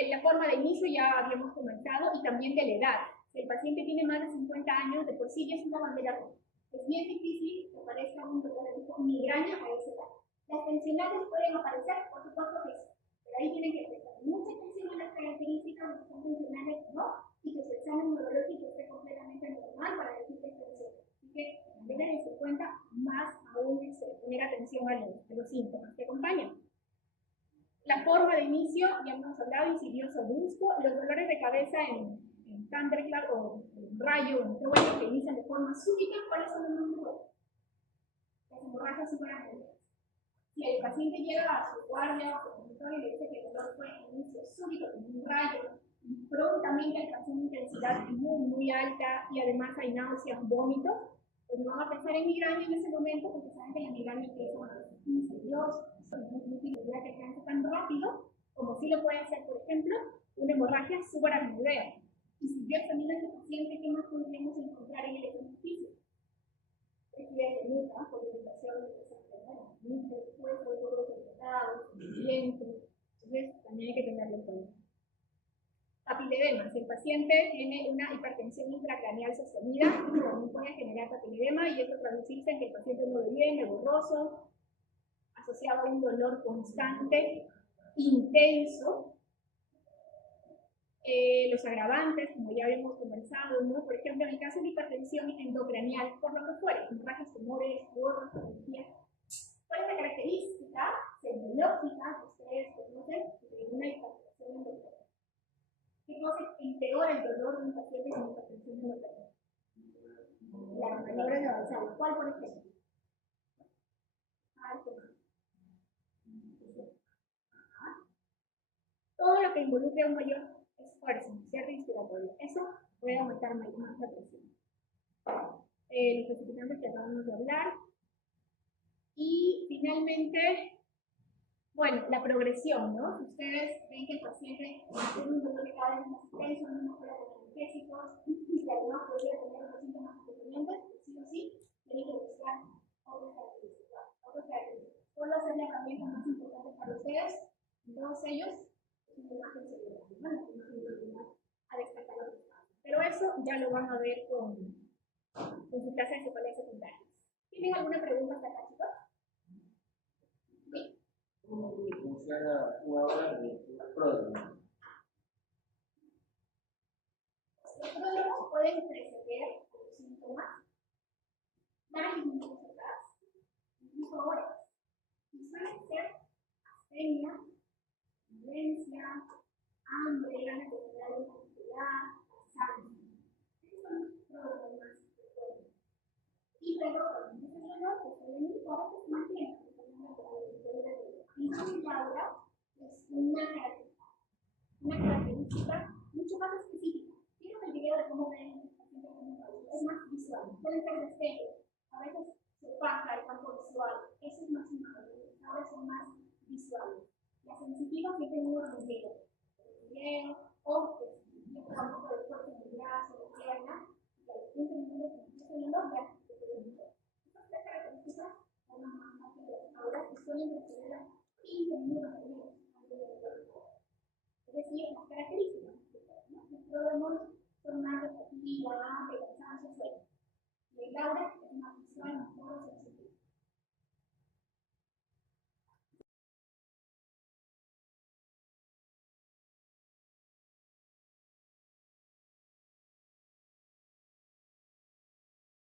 La forma de inicio ya habíamos comentado y también de la edad. Si el paciente tiene más de 50 años, de por sí ya es una bandera roja. Es bien difícil que aparezca un dolor de tipo migraña a esa edad. Las tensionales pueden aparecer, por supuesto que sí, pero ahí tienen que prestar mucha atención a las características de los tensionales, ¿no? Y que su examen neurológico esté completamente normal para decir que es tensión. Así que deben darse cuenta más aún poner atención a los síntomas que acompañan. La forma de inicio, ya hemos hablado, insidioso brusco, los dolores de cabeza en thunderclap o en rayo, en trueno, que inician de forma súbita. ¿Cuáles son los más frecuentes? Las hemorragias superanuncias. Si el paciente llega a su guardia o su consultorio y le dice que el dolor fue en inicio súbito, con un rayo, y prontamente alcanzó una intensidad muy alta y además hay náuseas, vómitos, pues no van a pensar en migraña en ese momento porque saben que la migraña es más insidiosa. No tiene idea que alcance tan rápido como si lo puede hacer, por ejemplo, una hemorragia subaracnoidea. Y si yo examino a este paciente, ¿qué más podríamos encontrar en el ejercicio? Rigidez de nuca, polarización de los cuerpos, todos los vientre. Entonces, también hay que tenerlo en cuenta. Papiledema. Si el paciente tiene una hipertensión intracraneal sostenida, también puede generar papiledema y eso traducirse en que el paciente no ve bien, ve borroso, asociado a un dolor constante, intenso. Los agravantes, como ya habíamos conversado, ¿no? Por ejemplo, en el caso de hipertensión endocranial, por lo que fuere, hemorragias, tumores, gorros, patologías, ¿cuál es la característica semiológica que ustedes conocen de una hipertensión endocranial? ¿Qué cosa empeora el dolor de un paciente con hipertensión endocranial? La maniobra de avanzada. ¿Cuál, por ejemplo? Todo lo que involucre un mayor esfuerzo, cierre inspiratorio, eso puede aumentar más la presión. Los especificantes que acabamos de hablar. Y finalmente, bueno, la progresión, ¿no? Si ustedes ven que el paciente tiene un dolor de cada vez más intenso, no mejora con analgésicos, y además podría tener otros síntomas acompañantes, sí o sí, tienen que buscar otras características. ¿Cuál va a ser la herramienta más importante para ustedes? Todos ellos, una imagen cerebral, ¿no? La imagen a destacar lo que pasa. Pero eso ya lo van a ver con su clase de cefalea secundaria. ¿Tienen alguna pregunta hasta acá, chicos? Sí. ¿Cómo funciona una hora de pródromo? Los pródromos pueden preceder los síntomas varios minutos atrás, incluso horas. Y suelen ser astenia, violencia, hambre, ganas de tener alguna actividad, cansancio. Esos son los pródromos más frecuentes. Y luego, con ese dolor, pues el enemigo a veces mantiene y sin Laura es una característica mucho más específica. Vieron el video de cómo ven el paciente con un dolor, es más visual, pueden ser destellos, a veces se opaca el campo visual, eso es más importante, ahora son más visuales. Las sensitivas tienen un hormigueo, o que un poco de fuerza en el brazo, en la pierna, y que al paciente no lo logra. Estas tres características son las más fáciles ahora que suelen preceder a 15 minutos al día. Es decir, las características, ¿no? Los pródromos son más de fatiga, de cansancio, sueño. Y el Laura es más visual, más